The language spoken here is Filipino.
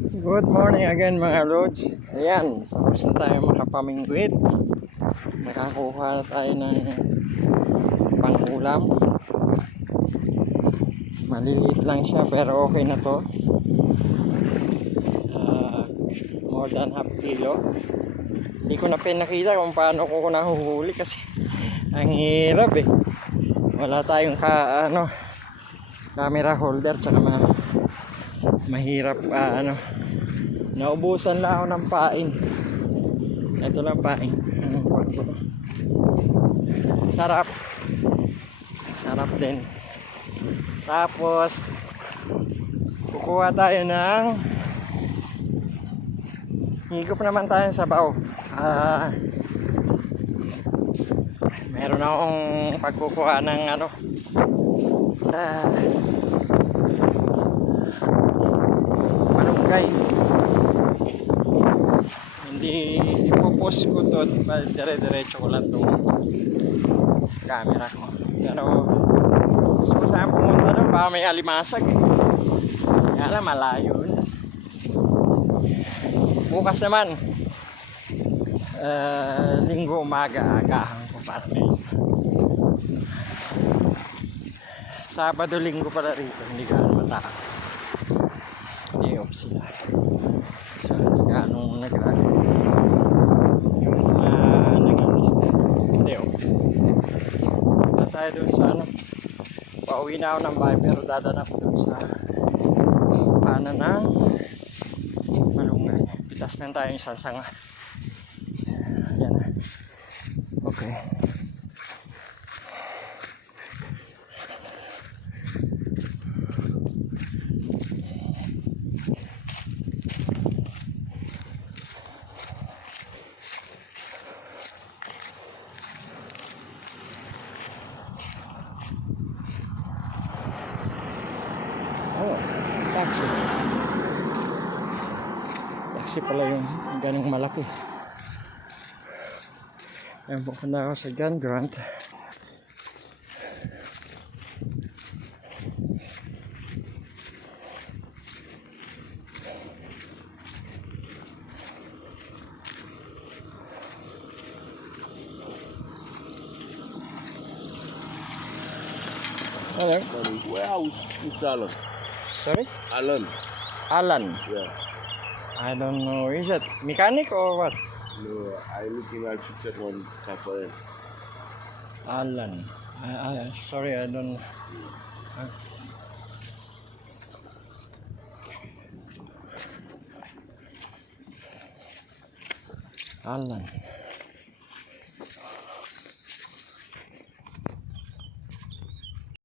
Good morning again mga lods. Ayan, tapos na tayo makapamingwit. Nakakuha na tayo ng pang-ulam. Maliliit lang siya pero okay na to. More than half kilo. Hindi ko na pinakita kung paano ko nahuhuli kasi ang hirap eh. Wala tayong camera holder tsaka mahirap naubusan lang ako ng pain. Ito lang pain. Sarap din. Tapos kukuha tayo ng higop naman tayo sa baw. Meron akong pagkukuha ng malunggay. Hindi ipopost ko to, dire-diretso ko lang itong camera ko. Pero gusto ko saan pumunta doon, baka may alimasag eh. Kaya lang malayo na. Bukas naman linggo umaga agahan ko para may Sabado linggo pala rito, hindi gaano mataka. Day off sila. So hindi gaano yung naginis na day off. Punta tayo dun sa pauwi na ako ng bahay pero dadaan ako dun sa kanan ng malunggay. Pitas na tayo yung sansanga. Yan na. Okay. Oh, taxi. Taxi pala yung ganong malaki. Ayan, pupunta ako sa John Grant. Hello. Where house Mr. Alan? Sorry? Alan. Alan. Yeah. I don't know. Is it mechanic or what? No, I looking at fixed one car for him. Alan. Sorry, I don't know. Alan.